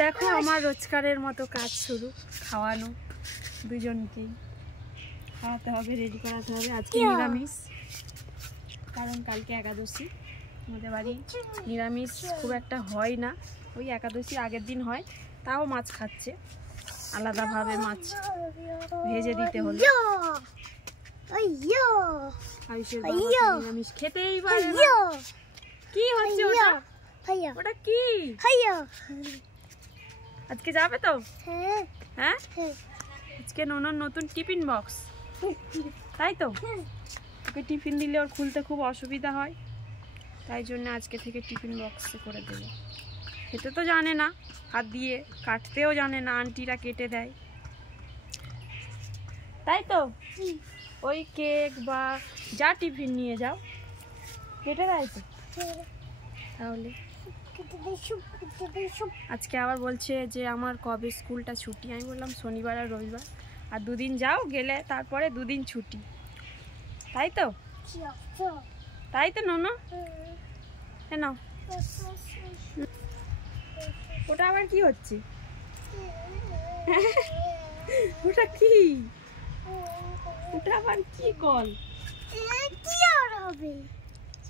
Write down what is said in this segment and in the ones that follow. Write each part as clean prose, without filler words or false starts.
দেখো আমার রোজকারের মতো কাজ শুরু, খাওয়ানো। দুজনকেই খাওয়াতে হবে, রেডি করাতে হবে। আজকে নিরামিষ, কারণ কালকে একাদশী। আমাদের বাড়ি নিরামিষ খুব একটা হয় না, ওই একাদশী আগের দিন হয়, তাও মাছ খাচ্ছে। আলাদাভাবে মাছ ভেজে দিতে হলো। নিরামিষ খেতেই পারে না। কি হচ্ছে ওটা? ওটা কি? আজকে যাবে তো? হ্যাঁ, আজকে ননর নতুন টিফিন বক্স, তাই তো? ওকে টিফিন দিলে ওর খুলতে খুব অসুবিধা হয়, তাই জন্য আজকে থেকে টিফিন বক্সে করে দেবে। খেতে তো জানে না, হাত দিয়ে কাটতেও জানে না, আন্টিরা কেটে দেয়, তাই তো? ওই কেক বা যা টিফিন নিয়ে যাও কেটে দেয় তো। তাহলে আজকে আবার বলছে যে আমার কবে স্কুলটা ছুটি। আমি বললাম শনিবার আর রবিবার, আর দুদিন যাও, গেলে তারপরে দুদিন ছুটি, তাই তো? তাই তো ননো? নাও। ওটা আবার কি হচ্ছে? ওটা কি? ওটা আবার কি কল?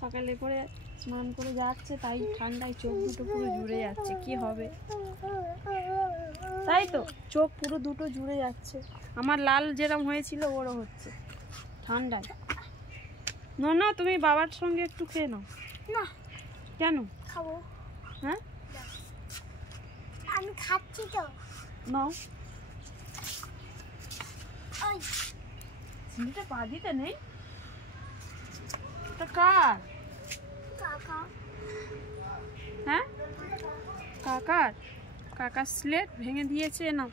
সকালে করে স্নান করে যাচ্ছে, তাই ঠান্ডায় চোখ দুটো পুরো জুড়ে যাচ্ছে। কি হবে? তাই তো, চোখ পুরো দুটো জুড়ে যাচ্ছে। আমার লাল যেরকম হয়েছিল ওরও হচ্ছে ঠান্ডায়। না, তুমি বাবার সঙ্গে একটু খেয়ে নাও না। কেন খাবো? হ্যাঁ, আমি খাচ্ছি তো। নাও। সিঁড়িটা পা দিতে নেই। এটা কার? হ্যাঁ, কাকার। কাকার স্লেট ভেঙে দিয়েছে না।